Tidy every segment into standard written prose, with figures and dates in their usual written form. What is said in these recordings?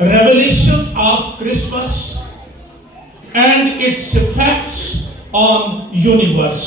Revelation of Christmas and its effects on universe।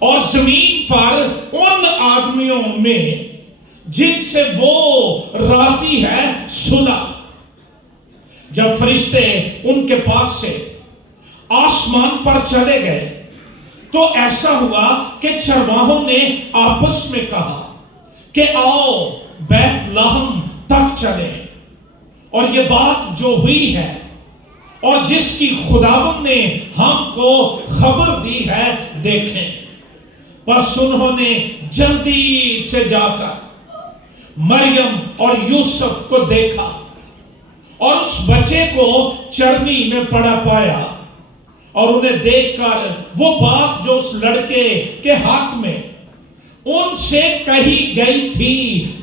اور زمین پر ان آدمیوں میں جن سے وہ راضی ہے صلح. جب فرشتے ان کے پاس سے آسمان پر چلے گئے تو ایسا ہوا کہ چرواہوں نے آپس میں کہا کہ آؤ بیت لحم تک چلے، اور یہ بات جو ہوئی ہے اور جس کی خداوند نے ہم کو خبر دی ہے دیکھیں. بس انہوں نے جلدی سے جا کر مریم اور یوسف کو دیکھا اور اس بچے کو چرنی میں پڑا پایا، اور انہیں دیکھ کر وہ بات جو اس لڑکے کے حق میں ان سے کہی گئی تھی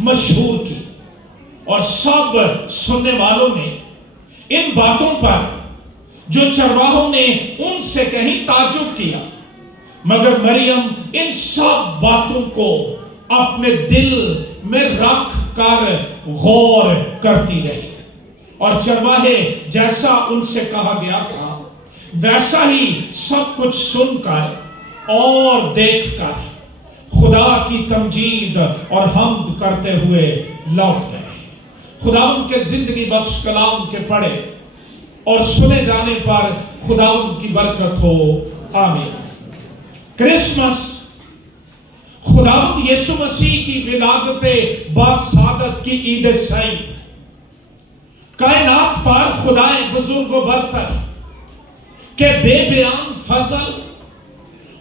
مشہور کی. اور سب سننے والوں نے ان باتوں پر جو چرواہوں نے ان سے کہیں تعجب کیا، مگر مریم ان سب باتوں کو اپنے دل میں رکھ کر غور کرتی رہی. اور چرواہے جیسا ان سے کہا گیا تھا ویسا ہی سب کچھ سن کر اور دیکھ کر خدا کی تمجید اور حمد کرتے ہوئے لوٹ گئے. خداوند کے زندگی بخش کلام کے پڑھے اور سنے جانے پر خداوند کی برکت ہو، آمین. کرسمس خداوند یسوع مسیح کی ولادت باسعادت کی عید سعید. کائنات پر خدائے بزرگ و برتر کہ بے بیان فضل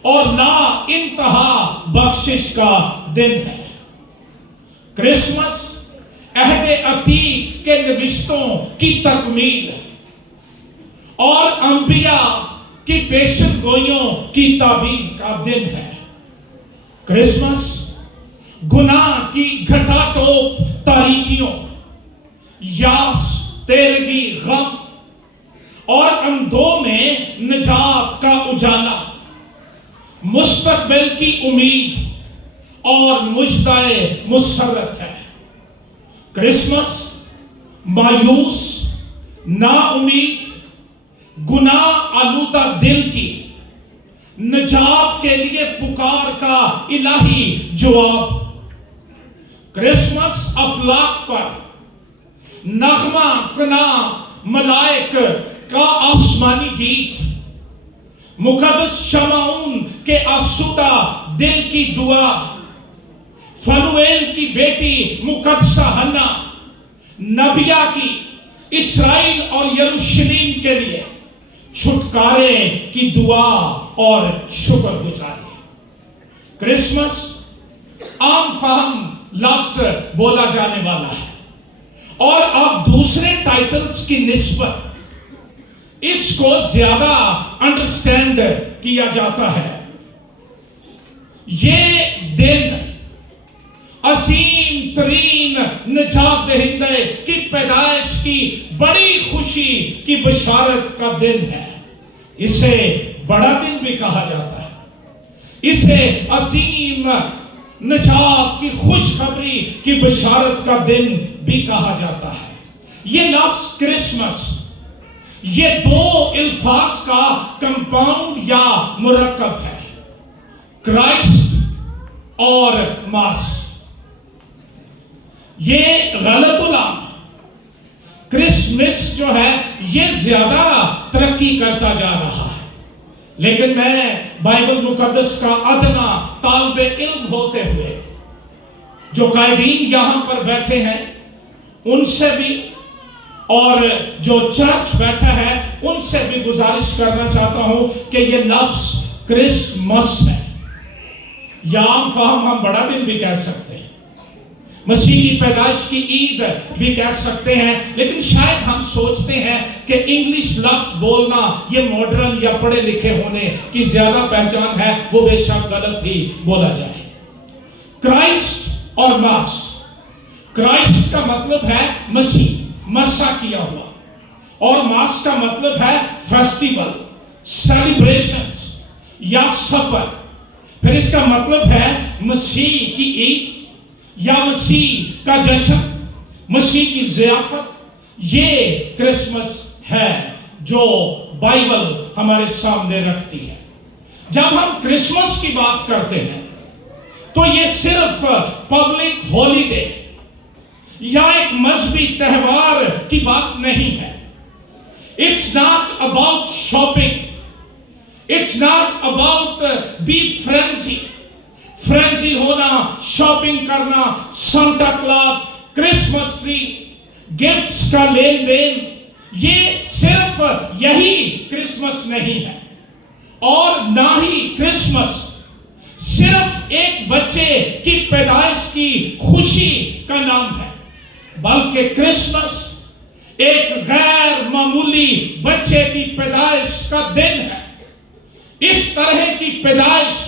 اور نا انتہا بخشش کا دن ہے. کرسمس عہد عتیق کے نوشتوں کی تکمیل اور انبیاء کی پیشن گوئیوں کی تعبیر کا دن ہے. کرسمس گناہ کی گھٹا ٹوپ تاریکیوں، یاس تیرگی غم اور اندھوں میں نجات کا اجالا، مستقبل کی امید اور مژدہ مسرت ہے. کرسمس مایوس، نا امید، گناہ آلودہ دل کی نجات کے لیے پکار کا الہی جواب. کرسمس افلاک پر نغمہ کنا ملائک کا آسمانی گیت، مقدس شمعون کے آسودہ دل کی دعا، فنویل کی بیٹی مقدسہ حنا، نبیہ کی اسرائیل اور یروشلیم کے لیے چھٹکارے کی دعا اور شکر گزاری. کرسمس عام فہم لفظ بولا جانے والا ہے اور اب دوسرے ٹائٹلز کی نسبت اس کو زیادہ انڈرسٹینڈ کیا جاتا ہے. یہ دن عظیم ترین نجات دہندے کی پیدائش کی بڑی خوشی کی بشارت کا دن ہے. اسے بڑا دن بھی کہا جاتا ہے، اسے عظیم نجات کی خوشخبری کی بشارت کا دن بھی کہا جاتا ہے. یہ لفظ کرسمس یہ دو الفاظ کا کمپاؤنڈ یا مرکب ہے، کرائسٹ اور ماس. یہ غلط العام کرسمس جو ہے یہ زیادہ ترقی کرتا جا رہا ہے، لیکن میں بائبل مقدس کا ادنا طالب علم ہوتے ہوئے جو قائدین یہاں پر بیٹھے ہیں ان سے بھی اور جو چرچ بیٹھا ہے ان سے بھی گزارش کرنا چاہتا ہوں کہ یہ لفظ کرسمس ہے، یا عام فہم ہم بڑا دن بھی کہہ سکتے ہیں، مسیح کی پیدائش کی عید بھی کہہ سکتے ہیں، لیکن شاید ہم سوچتے ہیں کہ انگلش لفظ بولنا یہ ماڈرن یا پڑھے لکھے ہونے کی زیادہ پہچان ہے، وہ بے شک غلط ہی بولا جائے. کرائسٹ اور ماس. کرائسٹ کا مطلب ہے مسیح، مسا کیا ہوا، اور ماس کا مطلب ہے فیسٹیول، سیلیبریشنز یا سفر. پھر اس کا مطلب ہے مسیح کی عید یا مسیح کا جشن، مسیح کی ضیافت. یہ کرسمس ہے جو بائبل ہمارے سامنے رکھتی ہے. جب ہم کرسمس کی بات کرتے ہیں تو یہ صرف پبلک ہالیڈے یا ایک مذہبی تہوار کی بات نہیں ہے. It's not about shopping. It's not about be frenzy ہونا, شاپنگ کرنا, Santa class, Christmas tree, gifts کا لین دین. یہ صرف یہی کرسمس نہیں ہے, اور نہ ہی کرسمس صرف ایک بچے کی پیدائش کی خوشی کا نام ہے, بلکہ کرسمس ایک غیر معمولی بچے کی پیدائش کا دن ہے. اس طرح کی پیدائش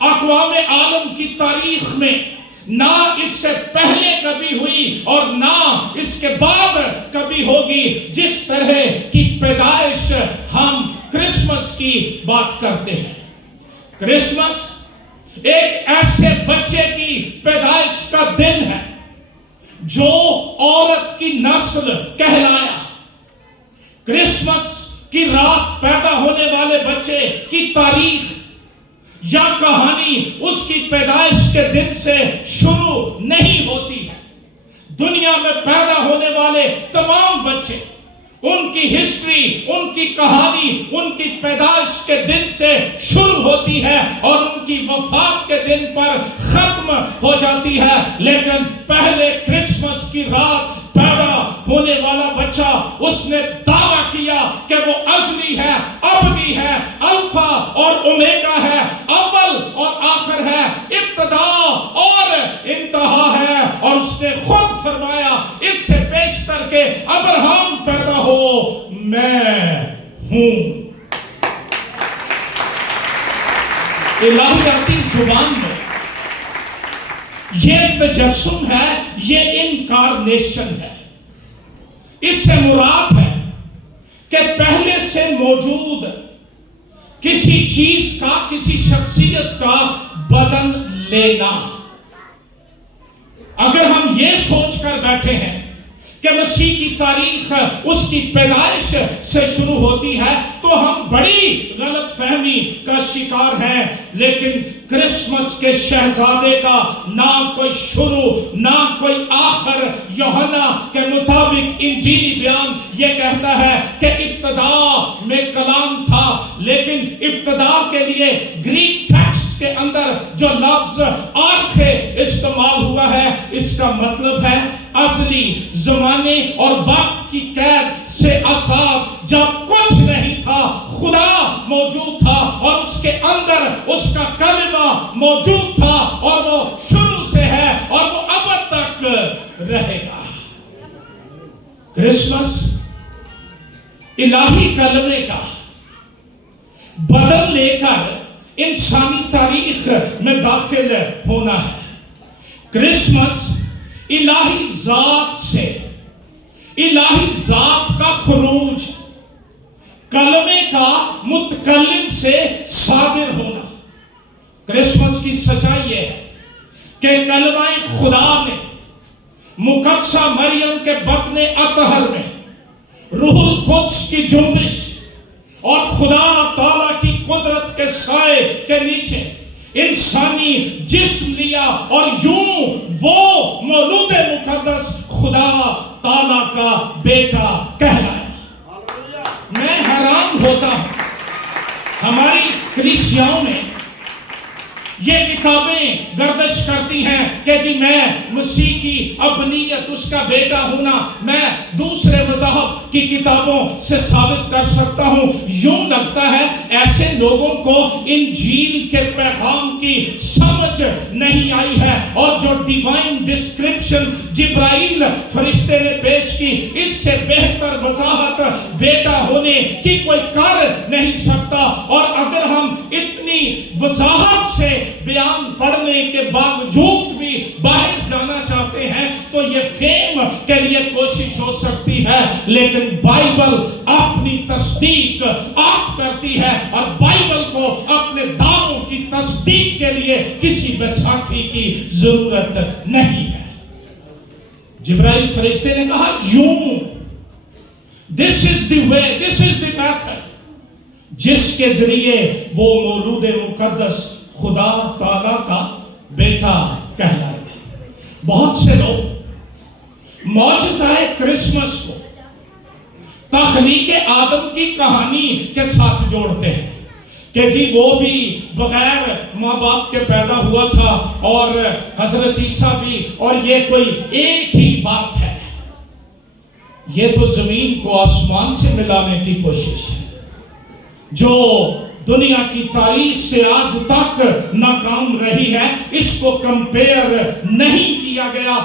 اقوام عالم کی تاریخ میں نہ اس سے پہلے کبھی ہوئی اور نہ اس کے بعد کبھی ہوگی. جس طرح کی پیدائش ہم کرسمس کی بات کرتے ہیں. کرسمس ایک ایسے بچے کی پیدائش کا دن ہے جو عورت کی نسل کہلایا. کرسمس کی رات پیدا ہونے والے بچے کی تاریخ یا کہانی اس کی پیدائش کے دن سے شروع نہیں ہوتی ہے. دنیا میں پیدا ہونے والے تمام بچے, ان کی ہسٹری, ان کی کہانی ان کی پیدائش کے دن سے شروع ہوتی ہے اور ان کی وفات کے دن پر ختم ہو جاتی ہے. لیکن پہلے کرسمس کی رات پیدا ہونے والا بچہ, اس نے دعویٰ کیا کہ وہ ازلی ہے, ابدی ہے, الفا اور اومیگا ہے, اول اور آخر ہے, ابتدا اور انتہا ہے. اور اس نے خود فرمایا اس سے بیشتر کے ابراہم پیدا ہو میں ہوں. الہیاتی زبان میں یہ تجسم ہے, یہ انکارنیشن ہے. اس سے مراد ہے کہ پہلے سے موجود کسی چیز کا, کسی شخصیت کا بدن لینا. اگر ہم یہ سوچ کر بیٹھے ہیں کہ مسیح کی تاریخ اس کی پیدائش سے شروع ہوتی ہے تو ہم بڑی غلط فہمی کا شکار ہیں. لیکن کرسمس کے شہزادے کا نہ کوئی شروع نہ کوئی آخر. یوحنا کے مطابق انجیلی بیان یہ کہتا ہے کہ ابتدا میں کلام تھا, لیکن ابتدا کے لیے گریک ٹیکسٹ کے اندر جو لفظ آرخے استعمال ہوا ہے, اس کا مطلب ہے ازلی, زمانے اور وقت کی قید سے آزاد. جب کچھ نہیں تھا خدا موجود تھا اور اس کے اندر اس کا کلمہ موجود تھا, اور وہ شروع سے ہے اور وہ ابد تک رہے گا. کرسمس الہی کلمے کا بدل لے کر انسانی تاریخ میں داخل ہونا ہے. کرسمس الہی ذات سے, الہی ذات کا خروج, کلمے کا متکلم سے صادر ہونا. کرسمس کی سچائی یہ ہے کہ کلمہ خدا نے مقدسہ مریم کے بطن اطہر میں روح القدس کی جنبش اور خدا تعالیٰ کی قدرت کے سائے کے نیچے انسانی جسم لیا, اور یوں وہ مولود مقدس خدا تعالیٰ کا بیٹا کہلایا. میں حیران ہوتا ہوں, ہماری کلیسیاؤں میں یہ کتابیں گردش کرتی ہیں کہ جی میں مسیح کی ابنیت, اس کا بیٹا ہونا میں دوسرے مذاہب کی کتابوں سے ثابت کر سکتا ہوں. یوں لگتا ہے ایسے لوگوں کو انجیل کے پیغام کی سمجھ نہیں آئی ہے, اور جو ڈیوائن ڈسکرپشن جبرائیل فرشتے نے پیش کی, اس سے بہتر وضاحت بیٹا ہونے کی کوئی کر نہیں سکتا. اور اگر ہم اتنی وضاحت سے بیان پڑھنے کے باوجود بھی باہر جانا چاہتے ہیں تو یہ فیم کے لیے کوشش ہو سکتی ہے, لیکن بائبل اپنی تصدیق آپ کرتی ہے, اور بائبل کو اپنے دعووں کی تصدیق کے لیے کسی بیساکھی کی ضرورت نہیں ہے. جبرائیل فرشتے نے کہا یوں, this is the way, this is the method. جس کے ذریعے وہ مولود مقدس خدا تعالیٰ کا بیٹا کہلائے گا۔ بہت سے لوگ معجزہ کرسمس کو تخلیق آدم کی کہانی کے ساتھ جوڑتے ہیں کہ جی وہ بھی بغیر ماں باپ کے پیدا ہوا تھا اور حضرت عیسیٰ بھی، اور یہ کوئی ایک ہی بات ہے۔ یہ تو زمین کو آسمان سے ملانے کی کوشش ہے جو دنیا کی تاریخ سے آج تک ناکام رہی ہے۔ اس کو کمپیئر نہیں کیا گیا۔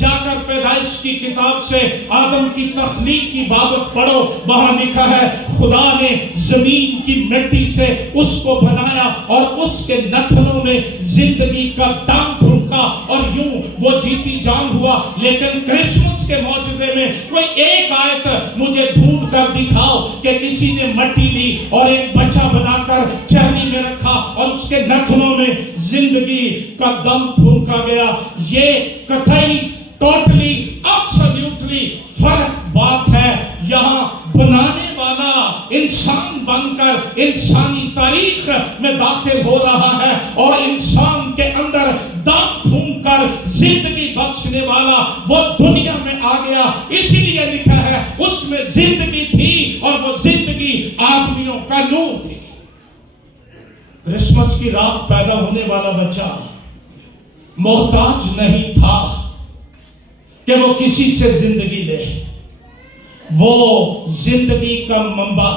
جا کر پیدائش کی کتاب سے آدم کی تخلیق کی بابت پڑھو، وہاں لکھا ہے خدا نے زمین کی مٹی سے اس کو بنایا اور اس کے نتنوں میں زندگی کا دم پھونکا اور یوں وہ جیتی جان ہوا۔ لیکن کرسمس کے معجزے میں کوئی ایک آیت مجھے ڈھونڈ کر دکھاؤ کہ کسی نے مٹی لی اور ایک بچہ بنا کر چرنی میں رکھا اور اس کے نتنوں میں زندگی کا دم پھونکا گیا۔ یہ قطعی ٹوٹلی ایبسلیوٹلی فرق بات ہے۔ یہاں بنانے والا انسان بن کر انسانی تاریخ میں داخل ہو رہا ہے اور انسان کے اندر دم پھونک کر زندگی بخشنے والا وہ دنیا میں آ گیا۔ اسی لیے لکھا ہے اس میں زندگی تھی اور وہ زندگی آدمیوں کا نور تھی۔ کرسمس کی رات پیدا ہونے والا بچہ محتاج نہیں تھا کہ وہ کسی سے زندگی لے۔ وہ زندگی کا منبع،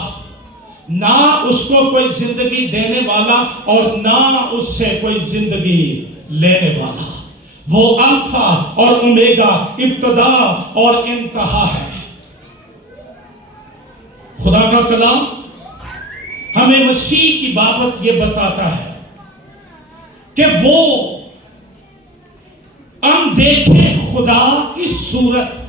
نہ اس کو کوئی زندگی دینے والا اور نہ اس سے کوئی زندگی لینے والا۔ وہ الفا اور اومیگا، ابتدا اور انتہا ہے۔ خدا کا کلام ہمیں مسیح کی بابت یہ بتاتا ہے کہ وہ اندیکھے خدا کی صورت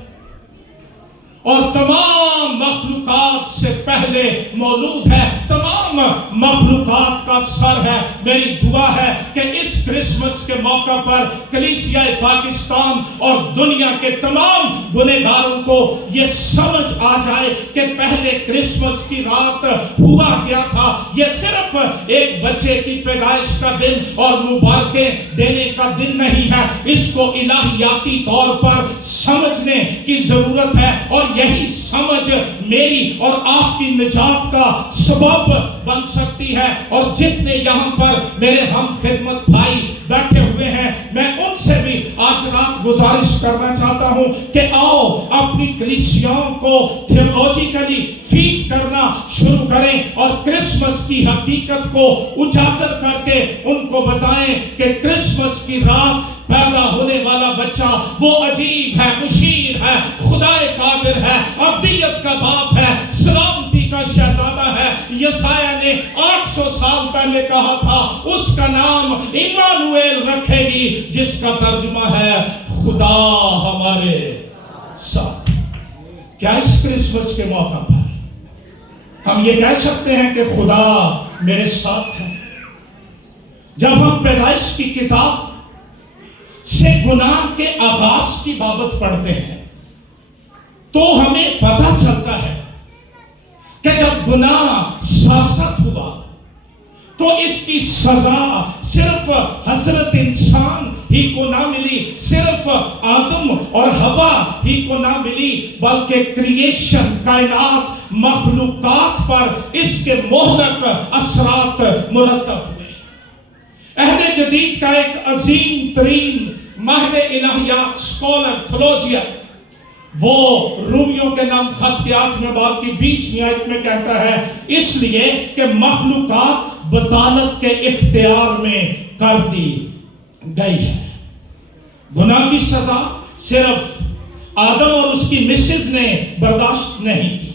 اور تمام مخلوقات سے پہلے مولود ہے، تمام مخلوقات کا سر ہے۔ میری دعا ہے کہ اس کرسمس کے موقع پر کلیسیا پاکستان اور دنیا کے تمام گنہگاروں کو یہ سمجھ آ جائے کہ پہلے کرسمس کی رات ہوا کیا تھا۔ یہ صرف ایک بچے کی پیدائش کا دن اور مبارکیں دینے کا دن نہیں ہے، اس کو الہیاتی طور پر سمجھنے کی ضرورت ہے، اور یہی سمجھ میری اور آپ کی نجات کا سبب بن سکتی ہے۔ اور جتنے یہاں پر میرے ہم خدمت بھائی بیٹھے ہوئے ہیں، میں ان سے بھی آج رات گزارش کرنا چاہتا ہوں کہ آؤ اپنی کلیسیاؤں کو تھیولوجیکلی فیڈ کرنا شروع کریں اور کرسمس کی حقیقت کو اجاگر کر کے ان کو بتائیں کہ کرسمس کی رات پیدا ہونے والا بچہ وہ عجیب ہے، مشیر ہے، خدا قادر ہے، ابدیت کا باپ ہے، سلامتی کا شہزادہ ہے۔ یسایہ نے 800 سال پہلے کہا تھا اس کا نام ایمانویل رکھے گی، جس کا ترجمہ ہے خدا ہمارے ساتھ۔ کیا اس کرسمس کے موقع پر ہم یہ کہہ سکتے ہیں کہ خدا میرے ساتھ ہے؟ جب ہم پیدائش کی کتاب سے گناہ کے آغاز کی بابت پڑھتے ہیں تو ہمیں پتہ چلتا ہے کہ جب گناہ سازت ہوا تو اس کی سزا صرف حضرت انسان ہی کو نہ ملی، صرف آدم اور حوا ہی کو نہ ملی، بلکہ کریشن، کائنات، مخلوقات پر اس کے مہلک اثرات مرتب ہوئے۔ عہد جدید کا ایک عظیم ترین ماہر الہیات، اسکالر، تھیولوجین، وہ رومیوں کے نام خط کے 8ویں باب کی 20ویں آیت میں کہتا ہے اس لیے کہ مخلوقات بطالت کے اختیار میں کر دی گئی ہے۔ گناہ کی سزا صرف آدم اور اس کی مسز نے برداشت نہیں کی،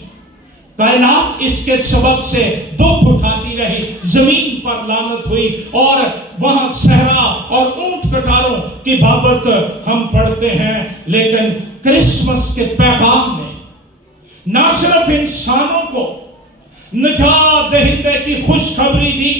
کائنات اس کے سبب سے دکھ اٹھاتی رہی، زمین پر لعنت ہوئی، اور وہاں صحرا اور اونٹ کٹاروں کی بابت ہم پڑھتے ہیں۔ لیکن کرسمس کے پیغام میں نہ صرف انسانوں کو نجات دہندے کی خوشخبری دی،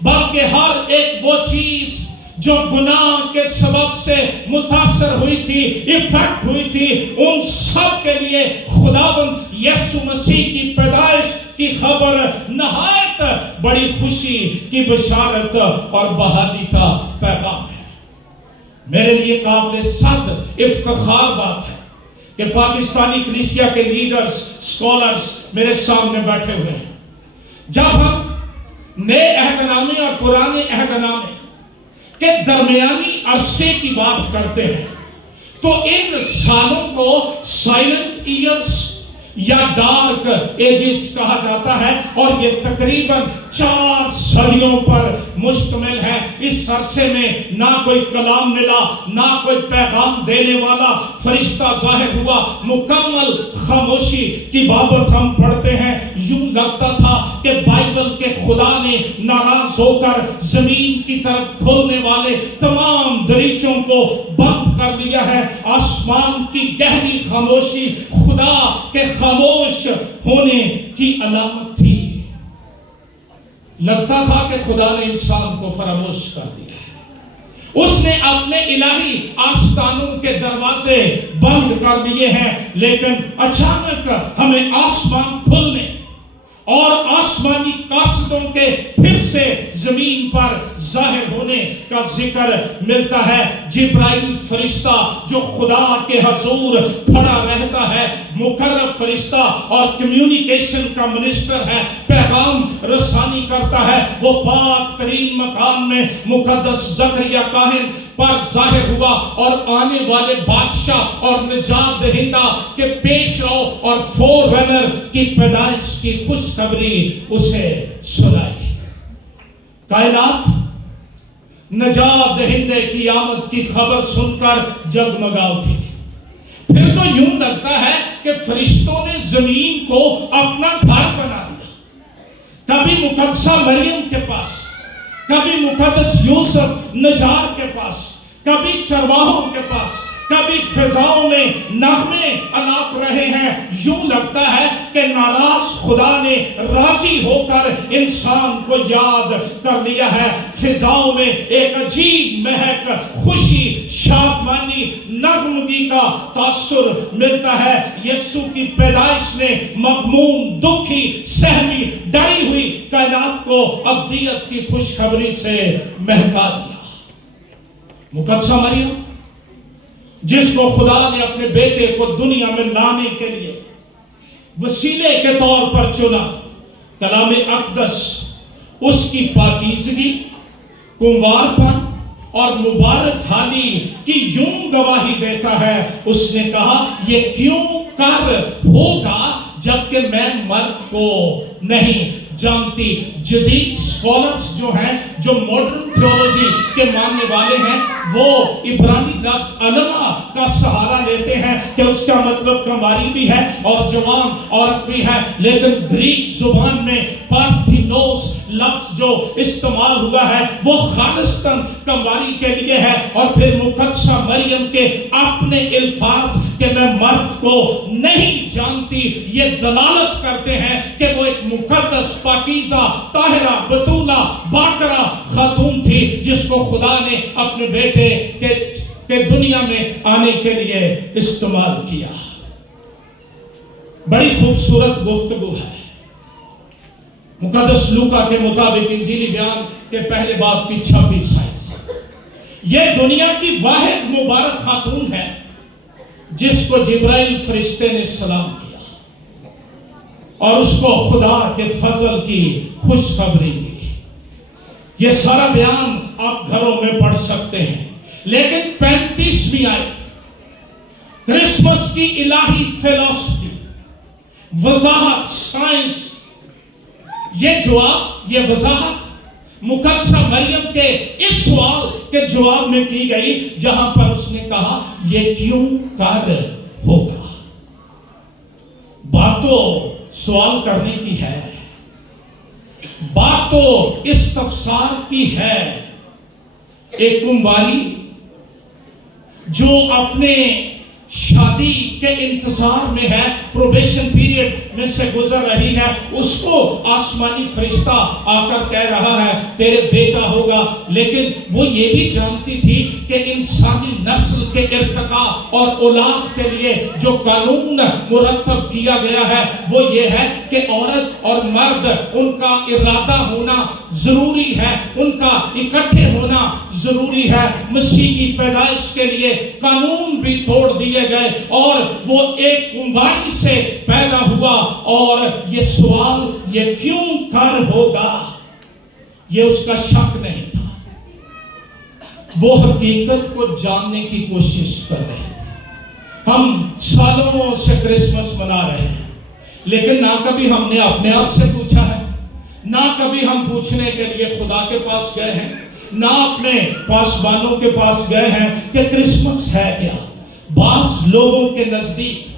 بلکہ ہر ایک وہ چیز جو گناہ کے سبب سے متاثر ہوئی تھی، افیکٹ ہوئی تھی، ان سب کے لیے خداوند یسوع مسیح کی پیدائش کی خبر نہایت بڑی خوشی کی بشارت اور بحالی کا پیغام ہے۔ میرے لیے قابل صد افتخار بات ہے کہ پاکستانی کلیسیا کے لیڈرز، سکولرز میرے سامنے بیٹھے ہوئے ہیں۔ جب ہم نئے عہد نامے اور پرانے عہد نامے کے درمیانی عرصے کی بات کرتے ہیں تو ان سالوں کو سائلنٹ ایئرز یا ڈارک ایجز کہا جاتا ہے، اور یہ تقریباً 4 صدیوں پر مشتمل ہے۔ اس عرصے میں نہ کوئی کلام ملا، نہ کوئی پیغام دینے والا فرشتہ ظاہر ہوا، مکمل خاموشی کی بابت ہم پڑھتے ہیں۔ یوں لگتا تھا کہ بائبل کے خدا نے ناراض ہو کر زمین کی طرف کھولنے والے تمام دریچوں کو بند کر دیا ہے۔ آسمان کی گہری خاموشی خدا کے خاموش ہونے کی علامت تھی۔ لگتا تھا کہ خدا نے انسان کو فراموش کر دیا ہے، اس نے اپنے الہی آستانوں کے دروازے بند کر دیے ہیں، لیکن اچانک ہمیں آسمان کھلنے اور آسمانی قاصدوں کے پھر سے زمین پر ظاہر ہونے کا ذکر ملتا ہے۔ جبرائیل فرشتہ جو خدا کے حضور کھڑا رہتا ہے، مقرب فرشتہ اور کمیونیکیشن کا منسٹر ہے، پیغام رسانی کرتا ہے، وہ پاک ترین مقام میں مقدس زکریا کاہن پر ظاہر ہوا اور آنے والے بادشاہ اور نجات دہندہ کے پیش رو اور فور رنر کی پیدائش کی خوشخبری اسے سنائی۔ کائنات نجات دہندے کی آمد کی خبر سن کر جگمگا اٹھی۔ پھر تو یوں لگتا ہے کہ فرشتوں نے زمین کو اپنا گھر بنا دیا، کبھی مقدسہ مریم کے پاس، کبھی مقدس یوسف نجار کے پاس، کبھی چرواہوں کے پاس، کبھی فضاؤں میں نغمے الاپ رہے ہیں۔ یوں لگتا ہے کہ ناراض خدا نے راضی ہو کر انسان کو یاد کر لیا ہے۔ فضاؤں میں ایک عجیب مہک، خوشی، شادمانی، نغمگی کا تاثر ملتا ہے۔ یسوع کی پیدائش نے مغموم، دکھی، سہمی، ڈری ہوئی کائنات کو ابدیت کی خوشخبری سے مہکا دیا۔ مقدسہ مریم جس کو خدا نے اپنے بیٹے کو دنیا میں لانے کے لیے وسیلے کے طور پر چنا، کلام اقدس اس کی پاکیزگی، کنوار پن اور مبارک حالی کی یوں گواہی دیتا ہے۔ اس نے کہا یہ کیوں کر ہوگا جبکہ میں مرد کو نہیں جانتی۔ جدید سکولرز جو ہیں، جو ماڈرن تھیولوجی کے ماننے والے ہیں، وہ عبرانی لفظ علما کا سہارا لیتے ہیں کہ اس کا مطلب کنواری بھی ہے اور جوان عورت بھی ہے، لیکن گریک زبان میں پارتھینوس لفظ جو استعمال ہوا ہے وہ خالصتاً کنواری کے لیے ہے۔ اور پھر مقدسہ مریم کے اپنے الفاظ کہ میں مرد کو نہیں جانتی، یہ دلالت کرتے ہیں کہ وہ ایک مقدس، پاکیزہ، طاہرہ، بتولہ، باکرہ خاتون تھی جس کو خدا نے اپنے بیٹے کے دنیا میں آنے کے لیے استعمال کیا۔ بڑی خوبصورت گفتگو ہے۔ مقدس لوکا کے مطابق انجیلی بیان کے پہلے باب کی 26 آیت، یہ دنیا کی واحد مبارک خاتون ہے جس کو جبرائیل فرشتے نے سلام کیا اور اس کو خدا کے فضل کی خوشخبری دی۔ یہ سارا بیان آپ گھروں میں پڑھ سکتے ہیں، لیکن 35ویں آیت کرسمس کی الہی فلسفی، وضاحت، سائنس، یہ جواب، یہ وضاحت مقدسہ مریم کے اس سوال کے جواب میں کی گئی جہاں پر اس نے کہا یہ کیوں کر ہوگا۔ بات تو سوال کرنے کی ہے، بات تو استفسار کی ہے۔ ایک کنواری جو اپنے شادی کے انتظار میں ہے, پروبیشن پیریڈ میں سے گزر رہی ہے, اس کو آسمانی فرشتہ آ کر کہہ رہا ہے تیرے بیٹا ہوگا. لیکن وہ یہ بھی جانتی تھی کہ انسانی نسل کے ارتقاء اور اولاد کے لیے جو قانون مرتب کیا گیا ہے وہ یہ ہے کہ عورت اور مرد ان کا ارادہ ہونا ضروری ہے, ان کا اکٹھے ہونا ضروری ہے. مسیح کی پیدائش کے لیے قانون بھی توڑ دیے گئے اور وہ ایک کنوائی سے پیدا ہوا. اور یہ سوال یہ کیوں کر ہوگا, یہ اس کا شک نہیں تھا. وہ حقیقت کو جاننے کی کوشش کر رہے ہیں. ہم سالوں سے کرسمس منا رہے ہیں, لیکن نہ کبھی ہم نے اپنے آپ سے پوچھا ہے, نہ کبھی ہم پوچھنے کے لیے خدا کے پاس گئے ہیں, نہ اپنے پاسبانوں کے پاس گئے ہیں کہ کرسمس ہے کیا. بعض لوگوں کے نزدیک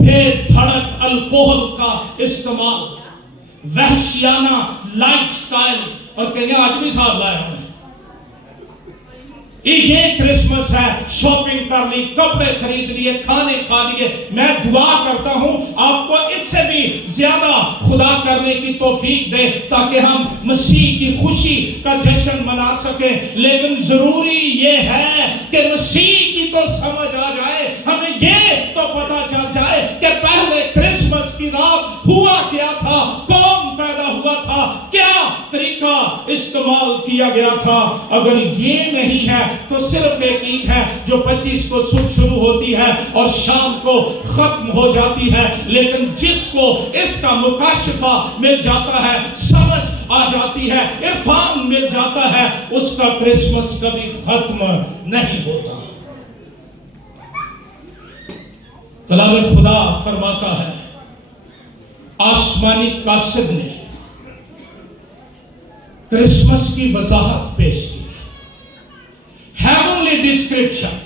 بے دھڑک الکوہل کا استعمال, وحشیانہ لائف سٹائل, اور کہیں گے آج بھی ساتھ لائے ہمیں, یہ کرسمس ہے, شاپنگ کر لی, کپڑے خرید لیے, کھانے کھا لیے. میں دعا کرتا ہوں آپ کو اس سے بھی زیادہ خدا کرنے کی توفیق دے تاکہ ہم مسیح کی خوشی کا جشن منا سکیں. لیکن ضروری یہ ہے کہ مسیح کی تو سمجھ آ جائے, ہمیں یہ تو پتا چل جائے کہ پہلے کرسمس کی رات ہوا کیا تھا, کون پیدا ہوا تھا, کیا طریقہ استعمال کیا گیا تھا. اگر یہ نہیں ہے تو صرف ایک عید ہے جو 25 کو صبح شروع ہوتی ہے اور شام کو ختم ہو جاتی ہے. لیکن جس کو اس کا مکاشفہ مل جاتا ہے, سمجھ آ جاتی ہے, عرفان مل جاتا ہے, اس کا کرسمس کبھی ختم نہیں ہوتا. کلام خدا فرماتا ہے آسمانی قاصد نے کرسمس کی وضاحت پیش کی, ہیونلی ڈسکرپشن,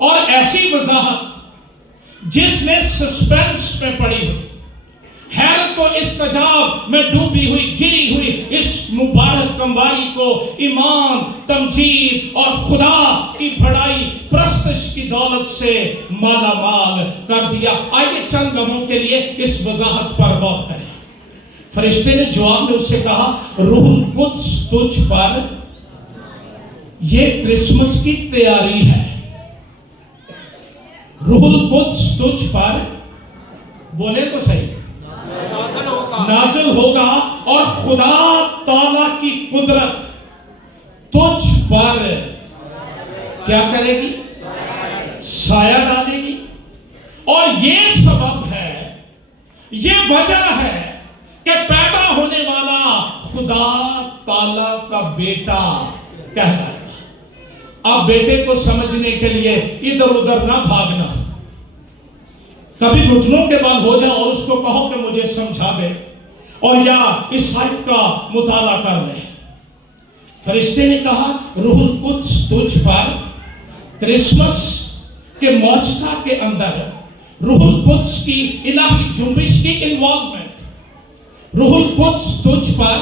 اور ایسی وضاحت جس نے سسپینس میں پڑی ہوئی, حیرت و استجاب میں ڈوبی ہوئی, گری ہوئی اس مبارک کمواری کو ایمان, تمجید اور خدا کی بڑائی پرستش کی دولت سے مالا مال کر دیا. آئیے چند لمحوں کے لیے اس وضاحت پر غور کریں. فرشتے نے جواب میں اس سے کہا روح القدس تجھ پر, یہ کرسمس کی تیاری ہے. روح القدس تجھ پر, بولے تو صحیح, نازل ہوگا اور خدا تعالیٰ کی قدرت تجھ پر کیا کرے گی, سایہ ڈالے گی. اور یہ سبب ہے, یہ وجہ ہے کہ پیدا ہونے والا خدا تعالیٰ کا بیٹا کہلائے گا. آپ بیٹے کو سمجھنے کے لیے ادھر ادھر نہ بھاگنا, کبھی گھٹنوں کے بل ہو جاؤ اور اس کو کہو کہ مجھے سمجھا دے, اور یا اس آیت کا مطالعہ کر لیں. فرشتے نے کہا روح القدس تجھ پر, کرسمس کے معجزہ کے اندر روح القدس کی الہی جنبش کی انوالومنٹ, روح القدس تجھ پر.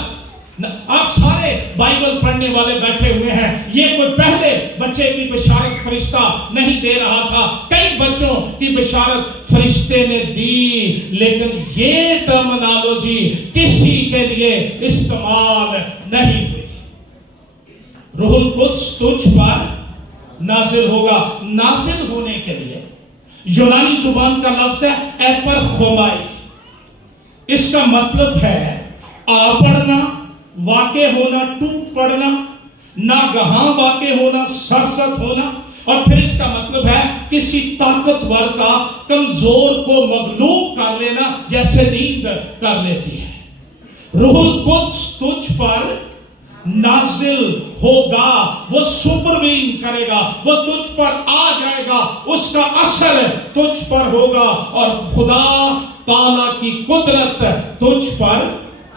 آپ سارے بائبل پڑھنے والے بیٹھے ہوئے ہیں, یہ کوئی پہلے بچے کی بشارت فرشتہ نہیں دے رہا تھا, کئی بچوں کی بشارت فرشتے نے دی, لیکن یہ ٹرمنالوجی کسی کے لیے استعمال نہیں ہوئی. روح القدس تجھ پر نازل ہوگا. نازل ہونے کے لیے یونانی زبان کا لفظ ہے ایپر خومائی. اس کا مطلب ہے آ پڑھنا, واقع ہونا, ٹوٹ پڑنا, ناگہاں واقع ہونا, سرست ہونا. اور پھر اس کا مطلب ہے کسی طاقتور کا کمزور کو مغلوب کر لینا, جیسے نیند کر لیتی ہے. روح القدس تجھ پر نازل ہوگا, وہ سپروین کرے گا, وہ تجھ پر آ جائے گا, اس کا اثر تجھ پر ہوگا, اور خدا تعالیٰ کی قدرت تجھ پر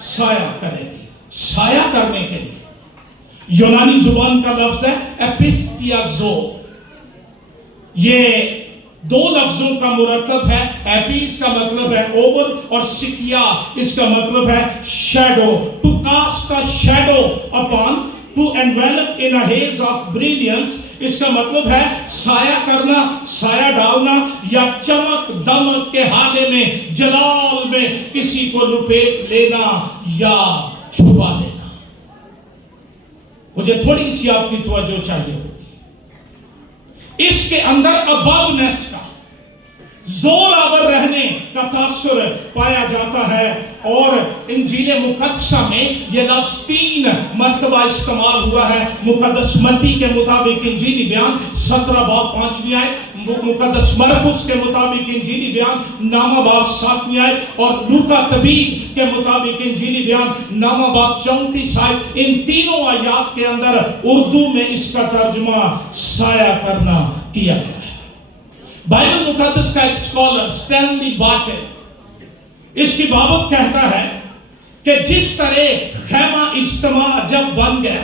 سایہ کرے گی. سایہ کرنے کے لیے یونانی زبان کا لفظ ہے ایپسٹیازو. یہ دو لفظوں کا مرکب ہے. ایپی اس کا مطلب ہے اوور, اور سکیا اس کا مطلب ہے shadow. To cast a shadow upon, to envelop in a haze of brilliance, اس کا مطلب ہے سایہ کرنا، سایہ ڈالنا، یا چمک دمک کے حالے میں، جلال میں کسی کو لپیٹ لینا یا چھپا لینا۔ مجھے تھوڑی سی آپ کی توجہ چاہیے ہوگی۔ اس کے اندر ابادنس کا، زور آور رہنے کا تاثر پایا جاتا ہے، اور انجیل مقدسہ میں یہ لفظ 3 مرتبہ استعمال ہوا ہے۔ مقدس متی کے مطابق انجیلی بیان 17 باب 5ویں آیت، مقدس مرقس کے مطابق انجیلی بیان 9 باب 7ویں آیت، اور لوکا طبیب کے مطابق انجیلی بیان 9 باب 34 آیت۔ ان تینوں آیات کے اندر اردو میں اس کا ترجمہ سایہ کرنا کیا گیا ہے۔ بائبل مقدس کا ایک اسکالر سٹینلی باٹل اس کی بابت کہتا ہے کہ جس طرح خیمہ اجتماع جب بن گیا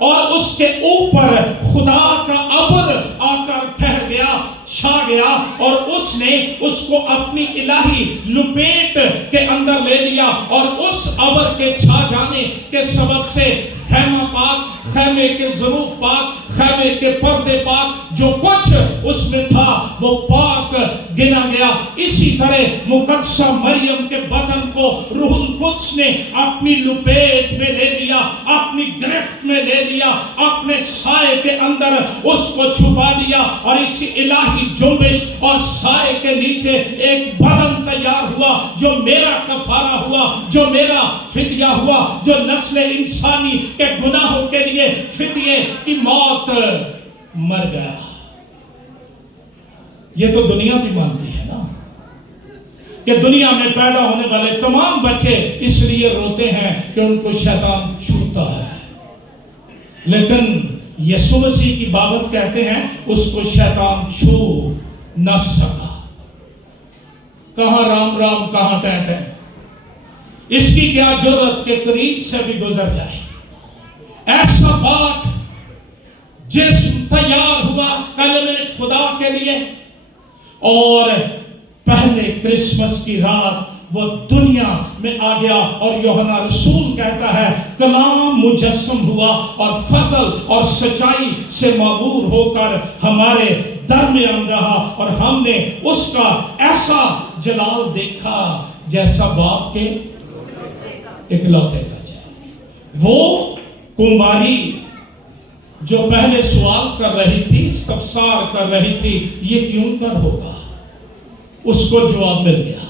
اور اس کے اوپر خدا کا ابر آ کر ٹھہر گیا، چھا گیا، اور اس نے اس کو اپنی الہی لپیٹ کے اندر لے لیا، اور اس ابر کے چھا جانے کے سبب سے خیمہ پاک، خیمے کے ظروف پاک، خیمے کے پردے پاک، جو کچھ اس میں تھا وہ پاک گنا گیا۔ اسی طرح مقدسہ مریم کے بدن کو روح القدس نے اپنی لپیٹ میں لے لیا، اپنی گرفت میں لے لیا، اپنے سائے کے اندر اس کو چھپا لیا، اور اسی الہی جنبش اور سائے کے نیچے ایک بدن تیار ہوا، جو میرا کفارہ ہوا، جو میرا فدیہ ہوا، جو نسل انسانی کے گناہوں کے لیے فدیے کی موت مر گیا۔ یہ تو دنیا بھی مانتی ہے نا کہ دنیا میں پیدا ہونے والے تمام بچے اس لیے روتے ہیں کہ ان کو شیطان چھوتا ہے، لیکن یسوع مسیح کی بابت کہتے ہیں اس کو شیطان چھو نہ سکا۔ کہاں رام رام، کہاں ٹین ٹین، اس کی کیا جرت کہ قریب سے بھی گزر جائے۔ ایسا بات جسم تیار ہوا کلمہ خدا کے لیے، اور پہلے کرسمس کی رات وہ دنیا میں آ گیا، اور یوحنا رسول کہتا ہے کلام مجسم ہوا اور فضل اور سچائی سے معمور ہو کر ہمارے درمیان رہا، اور ہم نے اس کا ایسا جلال دیکھا جیسا باپ کے اکلوتے کا جلال۔ وہ کنواری جو پہلے سوال کر رہی تھی، استفسار کر رہی تھی یہ کیوں کر ہوگا، اس کو جواب مل گیا۔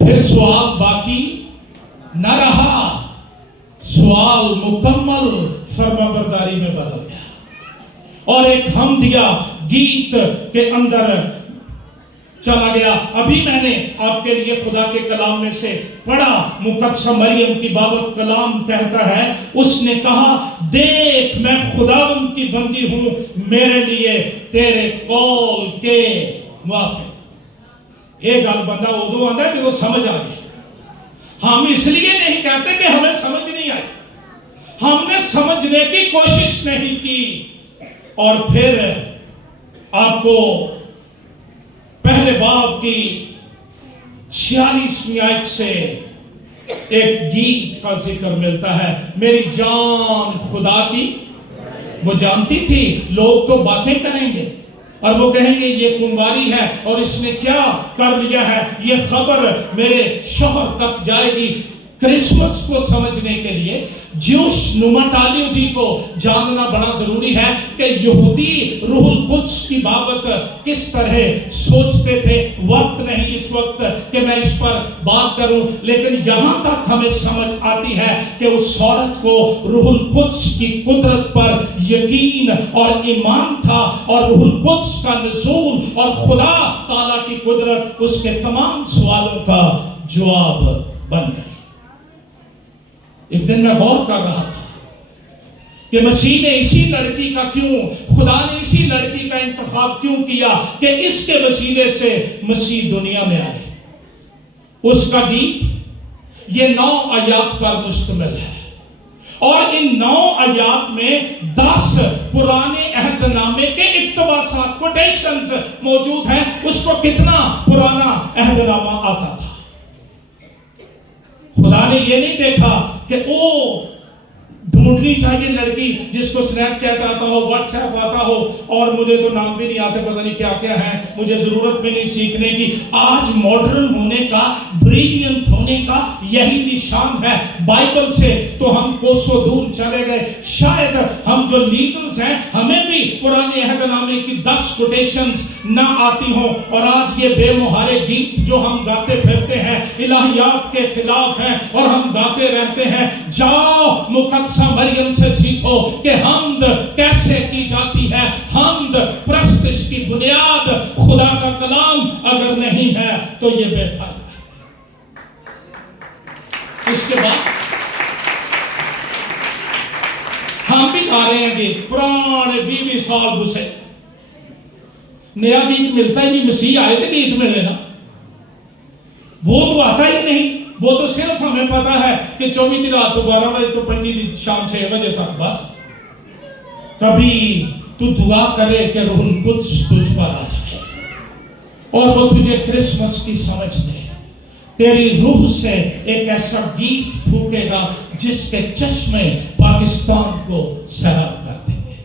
پھر سوال باقی نہ رہا، سوال مکمل فرمانبرداری میں بدل گیا، اور ایک حمدیہ گیت کے اندر چلا گیا۔ ابھی میں نے آپ کے لیے خدا کے کلام میں سے پڑھا، مقدسہ مریم کی بابت کلام کہتا ہے، اس نے کہا دیکھ میں خداوند کی بندی ہوں، میرے لیے تیرے قول کے موافق۔ ایک گل بندہ اردو آتا ہے کہ وہ سمجھ آ گئی۔ ہم اس لیے نہیں کہتے کہ ہمیں سمجھ نہیں آئی، ہم نے سمجھنے کی کوشش نہیں کی۔ اور پھر آپ کو پہلے باب کی 46ویں آیت سے ایک گیت کا ذکر ملتا ہے، میری جان خدا کی وہ جانتی تھی۔ لوگ تو باتیں کریں گے اور وہ کہیں گے یہ کنواری ہے اور اس نے کیا کر لیا ہے، یہ خبر میرے شوہر تک جائے گی۔ کرسمس کو سمجھنے کے لیے جوش نومٹالوجی کو جاننا بڑا ضروری ہے کہ یہودی روح القدس کی بابت کس طرح سوچتے تھے۔ وقت نہیں اس وقت کہ میں اس پر بات کروں، لیکن یہاں تک ہمیں سمجھ آتی ہے کہ اس عورت کو روح القدس کی قدرت پر یقین اور ایمان تھا، اور روح القدس کا نزول اور خدا تعالیٰ کی قدرت اس کے تمام سوالوں کا جواب بن گئی۔ ایک دن میں غور کر رہا تھا کہ مسیح نے اسی لڑکی کا کیوں، خدا نے اسی لڑکی کا انتخاب کیوں کیا کہ اس کے وسیلے سے مسیح دنیا میں آئے۔ اس کا گیت یہ 9 آیات پر مشتمل ہے، اور ان 9 آیات میں 10 پرانے عہد نامے کے اقتباسات، کوٹیشنز موجود ہیں۔ اس کو کتنا پرانا عہد نامہ آتا تھا؟ خدا نے یہ نہیں دیکھا کہ وہ ڈھونڈ ڈھونڈنی چاہیے لڑکی جس کو سنیپ چیٹ آتا ہو، واٹس ایپ آتا ہو، اور مجھے تو نام بھی نہیں آتے، پتہ نہیں کیا کیا ہے، مجھے ضرورت بھی نہیں سیکھنے کی۔ آج ماڈرن ہونے کا، بریلینٹ ہونے کا یہی نشان ہے۔ بائبل سے تو ہم کوسوں دور چلے گئے۔ شاید ہم جو لیڈرز ہیں ہمیں بھی پرانے عہد نامے کی 10 کوٹیشنز نہ آتی ہوں، اور آج یہ بے مہارے گیت جو ہم گاتے پھرتے ہیں الہیات کے خلاف ہیں اور ہم گاتے رہتے ہیں۔ جاؤ مقدسہ مریم سے سیکھو کہ حمد کیسے کی جاتی ہے۔ حمد پرستش کی بنیاد خدا کا کلام اگر نہیں ہے تو یہ بے فائدہ ہے۔ اس کے بعد ہم بھی گا رہے ہیں گیت، پرانے 20 سال گزرے، نیا گیت ملتا ہی نہیں۔ مسیح آئے تھے گیت ملے نا، وہ تو آتا ہی نہیں۔ وہ تو صرف ہمیں پتا ہے کہ 24 دی رات تو 12 بجے تو 25 دی شام 6 بجے تک بس۔ کبھی تو دعا کرے کہ روح القدس تجھ پر آ جائے اور وہ تجھے کرسمس کی سمجھ دے۔ تیری روح سے ایک ایسا گیت پھوٹے گا جس کے چشمے پاکستان کو سیراب کر دیں گے۔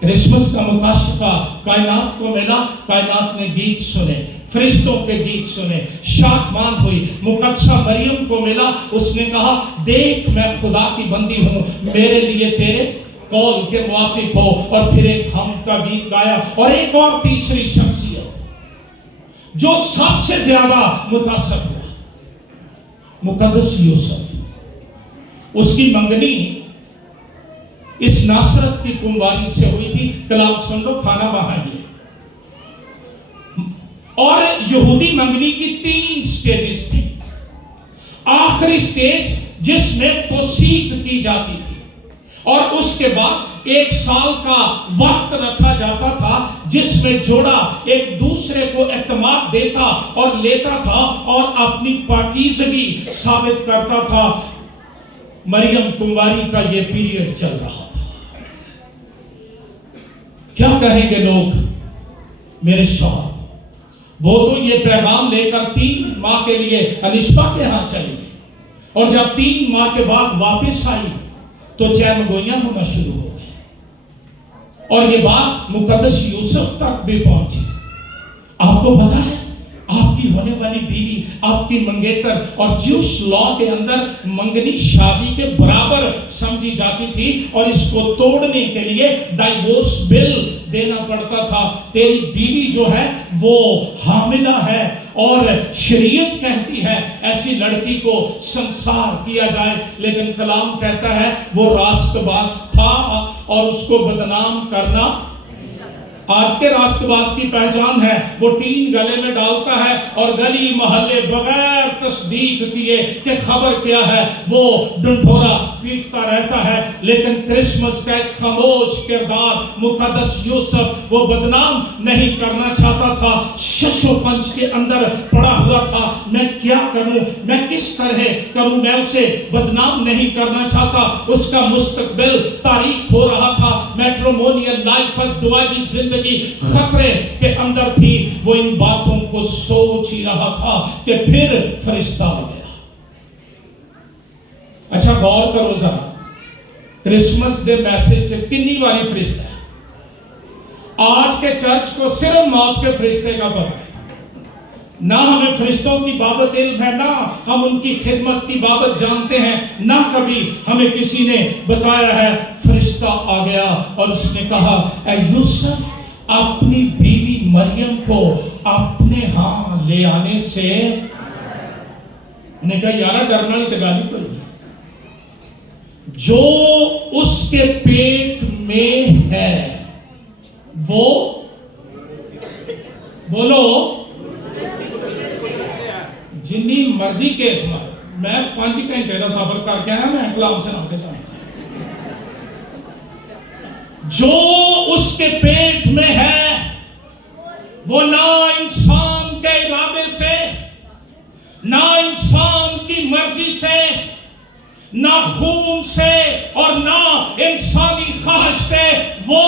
کرسمس کا مکاشفہ کائنات کو ملا، کائنات نے گیت سنے، فرشتوں کے گیت سنے، شادمان ہوئی۔ مقدسہ مریم کو ملا، اس نے کہا دیکھ میں خدا کی بندی ہوں، میرے لیے تیرے قول کے موافق ہو، اور پھر ایک حمد کا گیت گایا۔ اور ایک اور تیسری شخصیت جو سب سے زیادہ متاثر ہوا، مقدس یوسف۔ اس کی منگنی اس ناصرت کی کنواری سے ہوئی تھی۔ کلام سن لو، کھانا وہاں ہی ہے۔ اور یہودی منگنی کی 3 سٹیجز تھے۔ آخری سٹیج جس میں توثیق کی جاتی تھی، اور اس کے بعد 1 سال کا وقت رکھا جاتا تھا جس میں جوڑا ایک دوسرے کو اعتماد دیتا اور لیتا تھا اور اپنی پاکیزگی ثابت کرتا تھا۔ مریم کنواری کا یہ پیریڈ چل رہا تھا۔ کیا کہیں گے لوگ؟ میرے شوہر وہ تو یہ پیغام لے کر 3 ماہ کے لیے الشفا کے ہاں چلی گئی، اور جب 3 ماہ کے بعد واپس آئی تو چین گوئیاں ہونا شروع ہو گئی، اور یہ بات مقدس یوسف تک بھی پہنچی۔ آپ کو پتا ہے آپ کی ہونے والی بیوی آپ کی منگیتر، اور جوش لا کے اندر منگنی شادی کے برابر سمجھی جاتی تھی، اور اس کو توڑنے کے لیے ڈائیورس بل دینا پڑتا تھا۔ تیری بیوی جو ہے وہ حاملہ ہے، اور شریعت کہتی ہے ایسی لڑکی کو سنسار کیا جائے، لیکن کلام کہتا ہے وہ راست باز تھا اور اس کو بدنام کرنا۔ آج کے راست باز کی پہچان ہے وہ ٹین گلے میں ڈالتا ہے اور گلی محلے بغیر تصدیق کیے کہ خبر کیا ہے وہ ڈنڈورا پیٹتا رہتا ہے۔ لیکن کرسمس کا ایک خاموش کردار مقدس یوسف وہ بدنام نہیں کرنا چاہتا تھا۔ ششو پنچ کے اندر پڑا ہوا تھا، میں کیا کروں، میں کس طرح کروں، میں اسے بدنام نہیں کرنا چاہتا۔ اس کا مستقبل تاریک ہو رہا تھا، میٹرومونیل لائف ازدواجی زندگی خطرے کے اندر تھی۔ وہ ان باتوں کو سوچ ہی رہا تھا کہ پھر فرشتہ آ گیا۔ اچھا غور کرو ذرا، کرسمس ڈے میسج کتنی باری فرشتہ ہے؟ آج کے چرچ کو صرف موت کے فرشتے کا پتہ ہے، نہ ہمیں فرشتوں کی بابت علم ہے، نہ ہم ان کی خدمت کی بابت جانتے ہیں، نہ کبھی ہمیں کسی نے بتایا ہے۔ فرشتہ آ گیا اور اس نے کہا اے یوسف اپنی بیوی مریم کو اپنے ہاں لے آنے سے۔ انہیں کہا یارہ ڈرنا نہیں تگالی پر جو اس کے پیٹ میں ہے وہ بولو جنی مرضی کیس میں 5 گھنٹے کا سفر کر کے آیا، میں کلام سے نہ کے جاؤں۔ جو اس کے پیٹ میں ہے وہ نہ انسان کے ارادے سے، نہ انسان کی مرضی سے، نہ خون سے اور نہ انسانی خواہش سے، وہ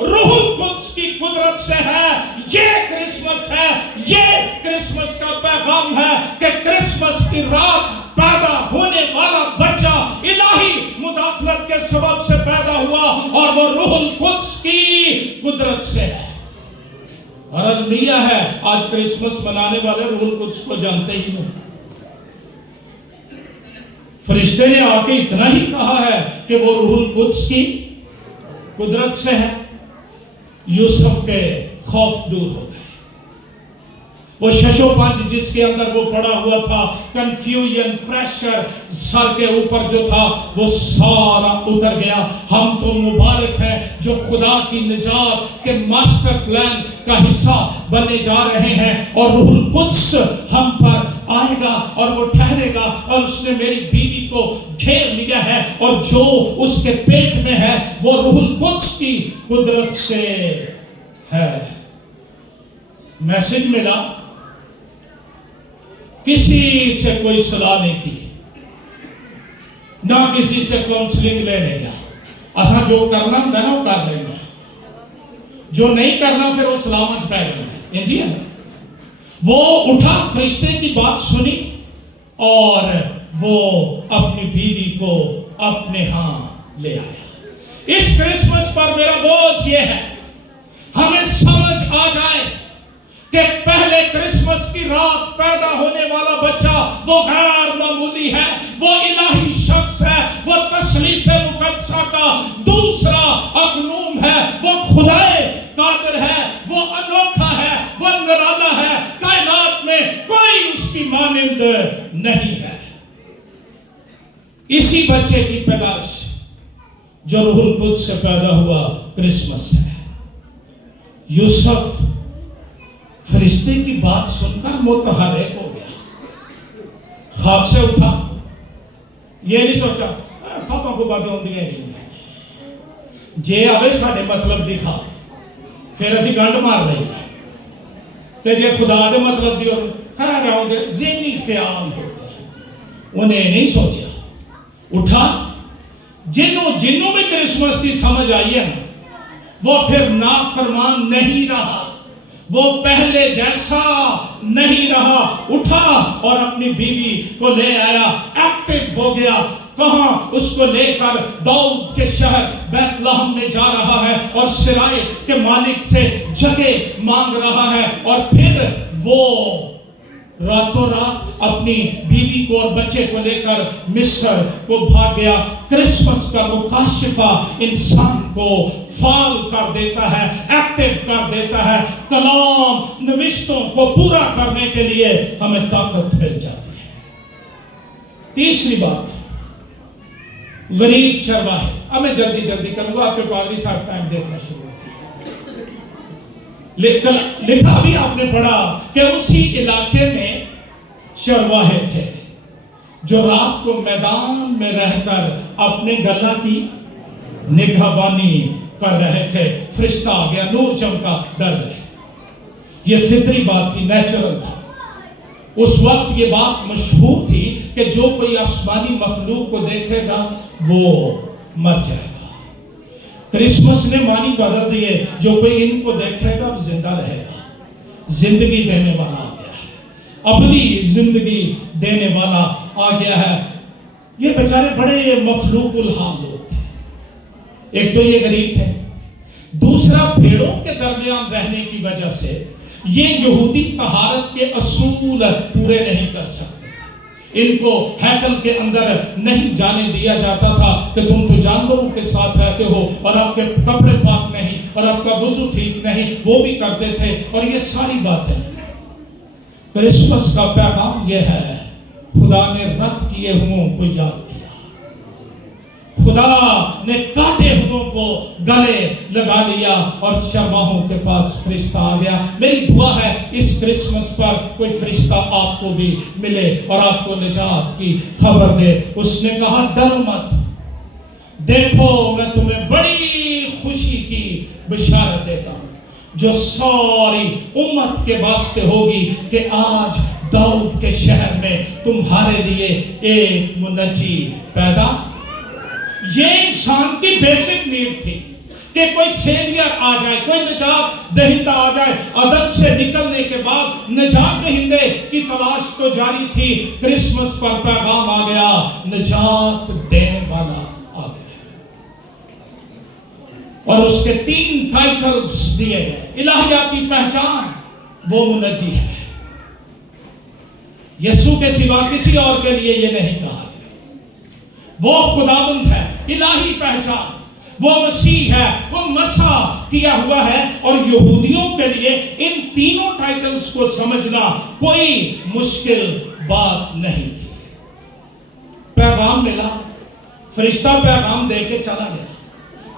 روح القدس کی قدرت سے ہے۔ یہ کرسمس ہے، یہ کرسمس کا پیغام ہے کہ کرسمس کی رات پیدا ہونے والا بچہ الہی مداخلت کے سبب سے پیدا ہوا اور وہ روح القدس کی قدرت سے ہے. اور المیہ ہے آج کرسمس منانے والے روح القدس کو جانتے ہی نہیں. فرشتے نے آ کے اتنا ہی کہا ہے کہ وہ روح القدس کی قدرت سے ہے. یوسف کے خوف دور ہو گئے. وہ ششو پنج جس کے اندر وہ پڑا ہوا تھا, کنفیوژن, پریشر سر کے اوپر جو تھا وہ سارا اتر گیا. ہم تو مبارک ہیں جو خدا کی نجات کے ماسٹر پلان کا حصہ بننے جا رہے ہیں, اور روح القدس ہم پر آئے گا اور وہ ٹھہرے گا. اور اس نے میری بیوی کو گھیر لیا ہے, اور جو اس کے پیٹ میں ہے وہ روح القدس کی قدرت سے ہے. میسج ملا, کسی سے کوئی صلاح نہیں کی, نہ کسی سے کاؤنسلنگ لینے گیا. اساں جو کرنا ہے نا وہ کر رہے ہیں, جو نہیں کرنا پھر وہ سلامت پہ گئے. جی ہے, وہ اٹھا, فرشتے کی بات سنی اور وہ اپنی بیوی کو اپنے ہاں لے آیا. اس کرسمس پر میرا بوجھ یہ ہے, ہمیں سمجھ آ جائے کہ پہلے کرسمس کی رات پیدا ہونے والا بچہ وہ غیر معمولی ہے, وہ الہی شخص ہے, وہ تثلیث مقدسہ کا دوسرا اقنوم ہے, وہ خدائے قادر ہے, وہ انوکھا ہے, وہ نرالا ہے, کائنات میں کوئی اس کی مانند نہیں ہے. اسی بچے کی پیدائش جو روح القدس سے پیدا ہوا کرسمس ہے. یوسف فرشتے کی بات سن کر متحرک ہو گیا, خواب سے اٹھا. یہ نہیں سوچا خوابوں کو باتیں ہوندی نہیں, جے آوے ساڑھے مطلب دکھا پھر اسی گنڈ مار رہی ہے کہ جے خدا دے مطلب دیو خیر آؤں دے ذہنی خیال ہوتے ہیں. انہیں نہیں سوچا, اٹھا. جنوں میں کرسمس کی سمجھ آئی ہے وہ پھر نافرمان نہیں رہا, وہ پہلے جیسا نہیں رہا. اٹھا اور اپنی بیوی کو لے آیا, ایکٹیو ہو گیا. کہاں اس کو لے کر داؤد کے شہر بیت لحم میں جا رہا ہے اور سرائے کے مالک سے جگہ مانگ رہا ہے, اور پھر وہ راتوں رات اپنی بیوی کو اور بچے کو لے کر مصر کو بھاگ گیا. کرسمس کا مکاشفہ انسان کو فعال کر دیتا ہے, ایکٹیو کر دیتا ہے. کلام نوشتوں کو پورا کرنے کے لیے ہمیں طاقت مل جاتی ہے. تیسری بات, غریب چرواہے. اب میں جلدی کروں گا, آپ کے پادری صاحب ٹائم دیکھنا شروع. لکھا بھی آپ نے پڑھا کہ اسی علاقے میں چرواہے تھے جو رات کو میدان میں رہ کر اپنے گلہ کی نگہبانی کر رہے تھے. فرشتہ آ گیا, نور چمکا, ڈر گئے. یہ فطری بات تھی, نیچرل تھا. اس وقت یہ بات مشہور تھی کہ جو کوئی آسمانی مخلوق کو دیکھے گا وہ مر جائے گا. کرسمس نے معنی بدل دیے, جو کوئی ان کو دیکھے گا وہ زندہ رہے گا. زندگی دینے والا آ گیا ہے, ابدی زندگی دینے والا آ گیا ہے. یہ بیچارے بڑے مخلوق الحال لوگ تھے. ایک تو یہ غریب تھے, دوسرا بھیڑوں کے درمیان رہنے کی وجہ سے یہ یہودی طہارت کے اصول پورے نہیں کر سکتے. ان کو ہیکل کے اندر نہیں جانے دیا جاتا تھا کہ تم تو جانوروں کے ساتھ رہتے ہو اور آپ کے کپڑے پاک نہیں اور آپ کا وضو ٹھیک نہیں, وہ بھی کرتے تھے. اور یہ ساری باتیں. کرسمس کا پیغام یہ ہے, خدا نے رد کیے ہوں کو یاد کیا, خدا نے کاٹے ہوں کو گلے لگا لیا, اور چرواہوں کے پاس فرشتہ آ گیا. میری دعا ہے اس کرسمس پر کوئی فرشتہ آپ کو بھی ملے اور آپ کو نجات کی خبر دے. اس نے کہا ڈر مت, دیکھو میں تمہیں بڑی خوشی کی بشارت دیتا ہوں جو ساری امت کے واسطے ہوگی کہ آج داؤد کے شہر میں تمہارے لیے ایک منجی پیدا. یہ انسان کی بیسک نیڈ تھی کہ کوئی سیویئر آ جائے, کوئی نجات دہندہ آ جائے. عدد سے نکلنے کے بعد نجات دہندے کی تلاش تو جاری تھی. کرسمس پر پیغام آ گیا, نجات دینے والا آ گیا. اور اس کے 3 ٹائٹلز دیے گئے. الہیات کی پہچان، وہ منجی ہے. یسوع کے سوا کسی اور کے لیے یہ نہیں کہا گیا. وہ خداوند ہے. الہی پہچان، وہ مسیح ہے، وہ مسیح کیا ہوا ہے. اور یہودیوں کے لیے ان تینوں ٹائٹلز کو سمجھنا کوئی مشکل بات نہیں تھی. پیغام ملا، فرشتہ پیغام دے کے چلا گیا.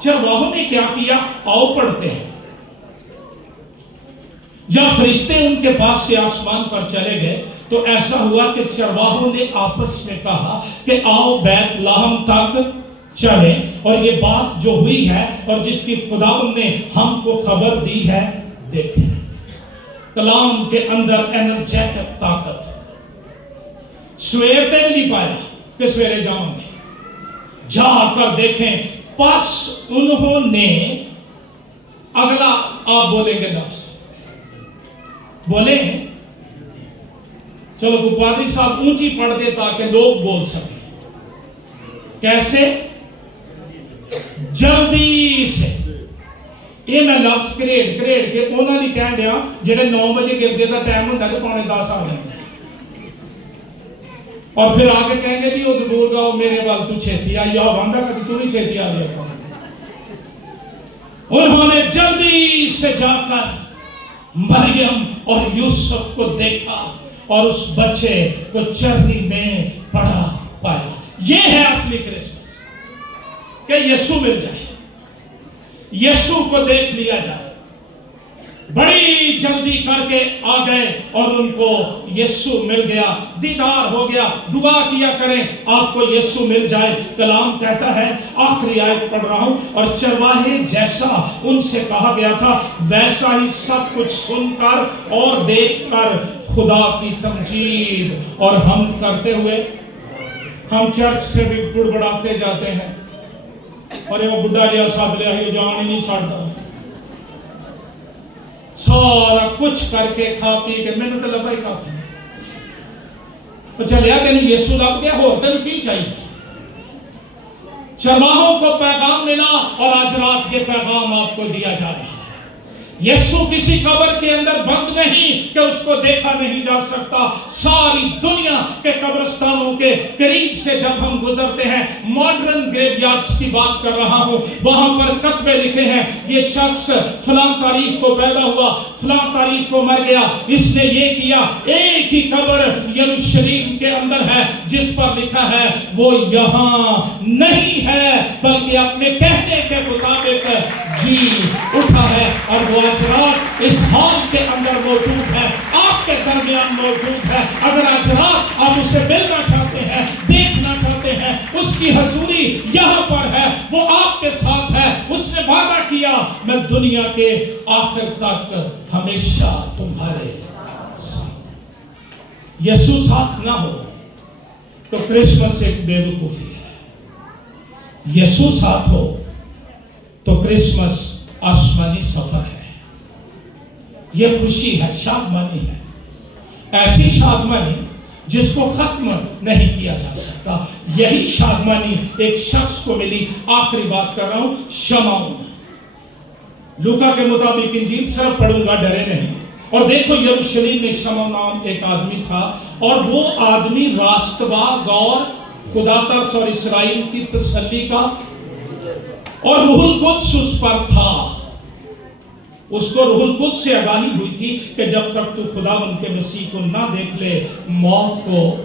چرواہوں نے کیا کیا؟ آؤ پڑھتے ہیں. جب فرشتے ان کے پاس سے آسمان پر چلے گئے تو ایسا ہوا کہ چرواہوں نے آپس میں کہا کہ آؤ بیت لحم تک چلیں اور یہ بات جو ہوئی ہے اور جس کی خداوند نے ہم کو خبر دی ہے دیکھیں. کلام کے اندر انرجیٹک طاقت. سویر پہ بھی نہیں پایا کہ سویرے جاؤں گے، جا کر دیکھیں. پس انہوں نے اگلا آپ بولیں گے لفظ بولیں. چلو کو پادری صاحب اونچی پڑھ دے تاکہ لوگ بول سکیں. کیسے؟ جلدی سے. یہ میں لفظ کریڈ کے انہوں نے کہہ دیا جنہیں 9 بجے گرجے کا ٹائم ہوتا ہے تو 9:45 آ جائیں گے اور پھر آگے کہیں گے جی وہ ضرور گاؤ میرے وال تو چھیتی آئی. یا باندھا کہ تو نہیں چھیتی آ رہی. انہوں نے جلدی سے جا کر مریم اور یوسف کو دیکھا اور اس بچے کو چرنی میں پڑا پایا. یہ ہے اصلی کرسمس کہ یسوع مل جائے، یسوع کو دیکھ لیا جائے. بڑی جلدی کر کے آ گئے اور ان کو یسوع مل گیا، دیدار ہو گیا. دعا کیا کریں آپ کو یسوع مل جائے. کلام کہتا ہے، آخری آیت پڑھ رہا ہوں، اور چرواہے جیسا ان سے کہا گیا تھا ویسا ہی سب کچھ سن کر اور دیکھ کر خدا کی تمجید اور حمد کرتے ہوئے. ہم چرچ سے بھی بڑبڑاتے جاتے ہیں اور یہ بڑھا جہاں ساتھ لیا ہے جان ہی نہیں چھاڑتا. سارا کچھ کر کے کھا پی کے میں نے تو لگا ہی کافی اچھا لیا کہ نہیں. یسوع لگ گیا ہو تین کی چاہیے. چرواہوں کو پیغام ملا اور آج رات یہ پیغام آپ کو دیا جا رہا ہے. یسوع کسی قبر کے اندر بند نہیں کہ اس کو دیکھا نہیں جا سکتا. ساری دنیا کے قبرستانوں کے قریب سے جب ہم گزرتے ہیں، ماڈرن گریو یارڈز کی بات کر رہا ہوں، وہاں پر کتبے لکھے ہیں یہ شخص فلاں تاریخ کو پیدا ہوا، فلاں تاریخ کو مر گیا، اس نے یہ کیا. ایک ہی قبر یروشلم کے اندر ہے جس پر لکھا ہے وہ یہاں نہیں ہے بلکہ اپنے کہنے کے مطابق جی اٹھا ہے. اور وہ آج رات اس ہال کے اندر موجود ہے، آپ کے درمیان موجود ہے. اگر آج رات آپ اسے ملنا چاہتے ہیں، دیکھنا چاہتے ہیں، اس کی حضوری یہاں پر ہے، وہ آپ کے ساتھ ہے. اس نے وعدہ کیا میں دنیا کے آخر تک ہمیشہ تمہارے ساتھ. یسوع ساتھ نہ ہو تو کرسمس ایک بے وقوفی ہے. یسوع ساتھ ہو تو کرسمس آسمانی سفر ہے. یہ خوشی ہے، شادمانی ہے. ایسی شادمانی جس کو ختم نہیں کیا جا سکتا. یہی شادمانی ایک شخص کو ملی. آخری بات کر رہا ہوں، شمعون. لوکا کے مطابق انجیل صرف پڑھوں گا، ڈرے نہیں. اور دیکھو یروشلم میں شمعون نام ایک آدمی تھا اور وہ آدمی راست باز اور خدا ترس اور اسرائیل کی تسلی کا، اور روح القدس اس پر تھا. اس کو روح القدس سے آگاہی ہوئی تھی کہ جب تک تو خداوند کے مسیح کو نہ دیکھ لے موت کو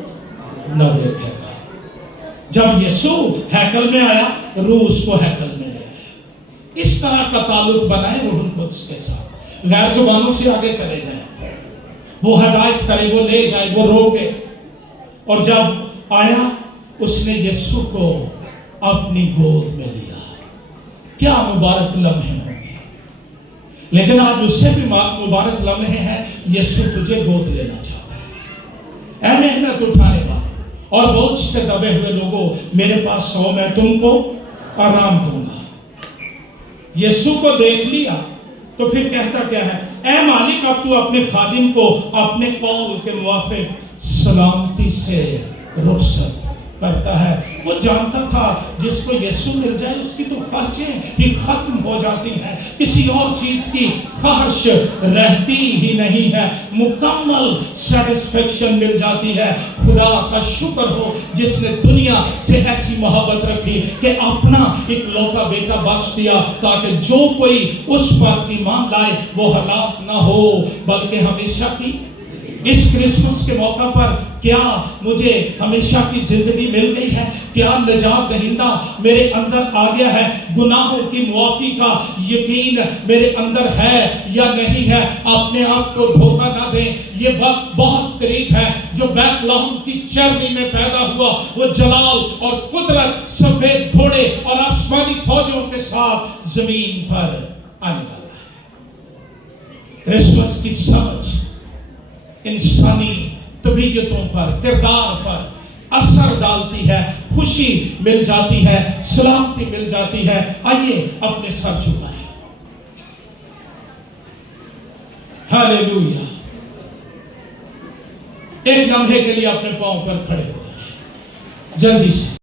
نہ دیکھے گا. جب یسوع ہیکل میں آیا، روح اس کو ہیکل میں لے آیا. اس طرح کا تعلق بنائے روح القدس کے ساتھ. غیر زبانوں سے آگے چلے جائیں، وہ ہدایت کرے، وہ لے جائے، وہ روکے. اور جب آیا اس نے یسوع کو اپنی گود میں لیا. کیا مبارک لمحے ہوں گے. لیکن آج اس سے بھی مبارک لمحے ہیں. یسوع تجھے گود لینا چاہتا ہے. اے محنت اٹھانے والے اور بوجھ سے دبے ہوئے لوگوں، میرے پاس سو، میں تم کو آرام دوں گا. یسوع کو دیکھ لیا تو پھر کہتا کیا ہے؟ اے مالک اب تو اپنے خادم کو اپنے قول کے موافق سلامتی سے رخصت کرتا ہے. وہ جانتا تھا جس کو یسوع مل جائے اس کی تو خواہشیں ہی ختم ہو جاتی ہیں, کسی اور چیز کی خواہش رہتی ہی نہیں ہے, مکمل سیٹسفیکشن مل جاتی ہے. خدا کا شکر ہو جس نے دنیا سے ایسی محبت رکھی کہ اپنا ایک لوتا بیٹا بخش دیا تاکہ جو کوئی اس پر ایمان لائے وہ ہلاک نہ ہو بلکہ ہمیشہ کی. اس کرسمس کے موقع پر کیا مجھے ہمیشہ کی زندگی مل گئی ہے؟ کیا نجات دہندہ میرے اندر آ گیا ہے؟ گناہوں کی معافی کا یقین میرے اندر ہے یا نہیں ہے؟ اپنے آپ کو دھوکہ نہ دیں, یہ وقت بہت قریب ہے. جو بیت لحم کی چرنی میں پیدا ہوا وہ جلال اور قدرت, سفید گھوڑے اور آسمانی فوجوں کے ساتھ زمین پر آنے والا ہے. کرسمس کی سمجھ انسانی طبیعتوں پر, کردار پر اثر ڈالتی ہے, خوشی مل جاتی ہے, سلامتی مل جاتی ہے. آئیے اپنے سر جھکائیں. ہاللیلویا. ایک لمحے کے لیے اپنے پاؤں پر کھڑے ہو جائیں جلدی سے.